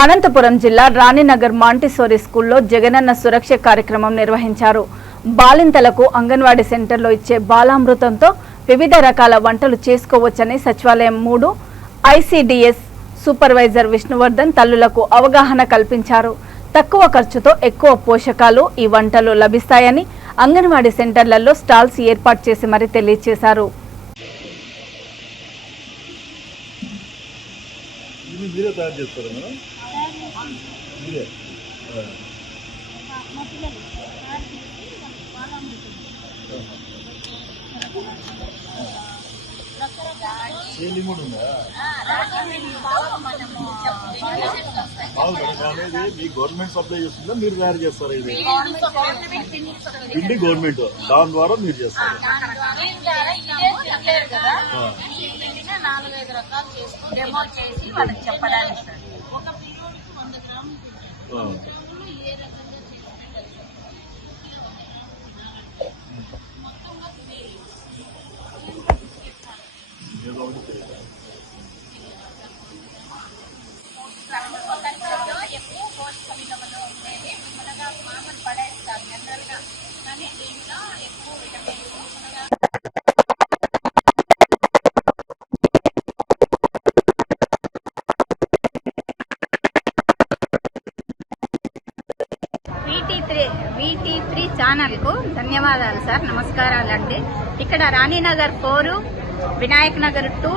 అనంతపురం జిల్లా రాణినగర్ మాంటిసోరి స్కూల్లో జగనన్న సురక్ష కార్యక్రమం నిర్వహించారు. బాలింతలకు అంగన్వాడీ సెంటర్లో ఇచ్చే బాలామృతంతో వివిధ రకాల వంటలు చేసుకోవచ్చని సచివాలయం మూడు ఐసిడిఎస్ సూపర్వైజర్ విష్ణువర్ధన్ తల్లులకు అవగాహన కల్పించారు. తక్కువ ఖర్చుతో ఎక్కువ పోషకాలు ఈ వంటలు లభిస్తాయని అంగన్వాడీ సెంటర్లలో స్టాల్స్ ఏర్పాటు చేసి మరీ తెలియజేశారు మీరే తయారు చేస్తారా మేడం? మీరే? కూడా ఉందా? మీ గవర్నమెంట్ సప్లై చేస్తుందా? మీరు తయారు చేస్తారా ఇది? పిండి గవర్నమెంట్ దాని ద్వారా మీరు చేస్తారు? ఆ. రకాలు చేసుకుని డెమో చేసి వాళ్ళకి చెప్పడానికి ఒక పిల్లోడికి వంద గ్రాములు ఛానల్కు ఛానల్కు ధన్యవాదాలు సార్ నమస్కారాలు అండి ఇక్కడ Raninagar four Vinayak Nagar two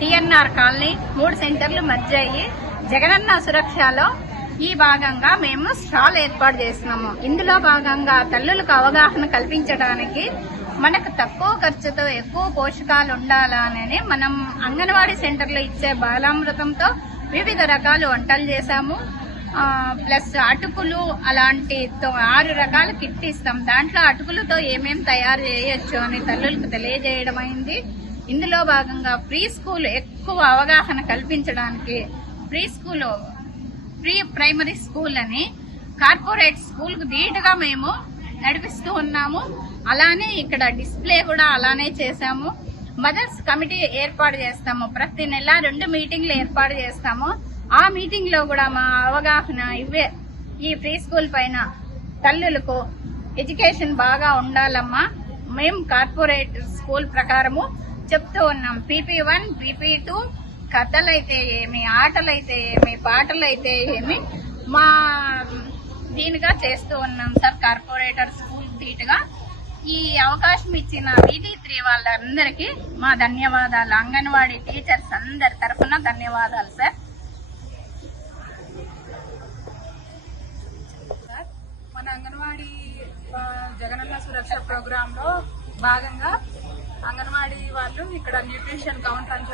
TNR colony మూడు సెంటర్లు మధ్య అయ్యి జగనన్న సురక్షలో ఈ భాగంగా మేము స్టాల్ ఏర్పాటు చేస్తున్నాము. ఇందులో భాగంగా తల్లులకు అవగాహన కల్పించడానికి మనకు తక్కువ ఖర్చుతో ఎక్కువ పోషకాలు ఉండాలని మనం అంగన్వాడీ సెంటర్లో ఇచ్చే బాలామృతంతో వివిధ రకాల వంటలు చేశాము. ప్లస్ అటుకులు అలాంటి ఆరు రకాల కిట్ ఇస్తాం. దాంట్లో అటుకులతో ఏమేం తయారు చేయొచ్చు అని తల్లులకు తెలియజేయడం అయింది ఇందులో భాగంగా ప్రీ స్కూల్ ఎక్కువ అవగాహన కల్పించడానికి pre school pre primary school అని కార్పొరేట్ స్కూల్కు ధీటుగా మేము నడిపిస్తూ ఉన్నాము. అలానే ఇక్కడ డిస్ప్లే కూడా అలానే చేశాము. మదర్స్ కమిటీ ఏర్పాటు చేస్తాము. ప్రతి నెల రెండు మీటింగ్లు ఏర్పాటు చేస్తాము. ఆ మీటింగ్లో కూడా మా అవగాహన ఇవే ఈ ప్రీ స్కూల్ పైన తల్లులకు ఎడ్యుకేషన్ బాగా ఉండాలమ్మా. మేము కార్పొరేట్ స్కూల్ ప్రకారము చెప్తూ ఉన్నాం. పీపీ వన్ పీపీ టూ కథలైతే ఏమి ఆటలైతే ఏమి పాటలైతే ఏమి మా దీనిగా చేస్తూ ఉన్నాం సార్ కార్పొరేటర్ స్కూల్ సీట్గా. ఈ అవకాశం ఇచ్చిన వీధి త్రీ వాళ్ళందరికీ మా ధన్యవాదాలు. అంగన్వాడీ టీచర్స్ అందరి తరఫున ధన్యవాదాలు సార్. సురక్ష ప్రోగ్రామ్లో భాగంగా అంగన్వాడీ వాళ్ళు ఇక్కడ న్యూట్రిషన్ కౌంటర్ అని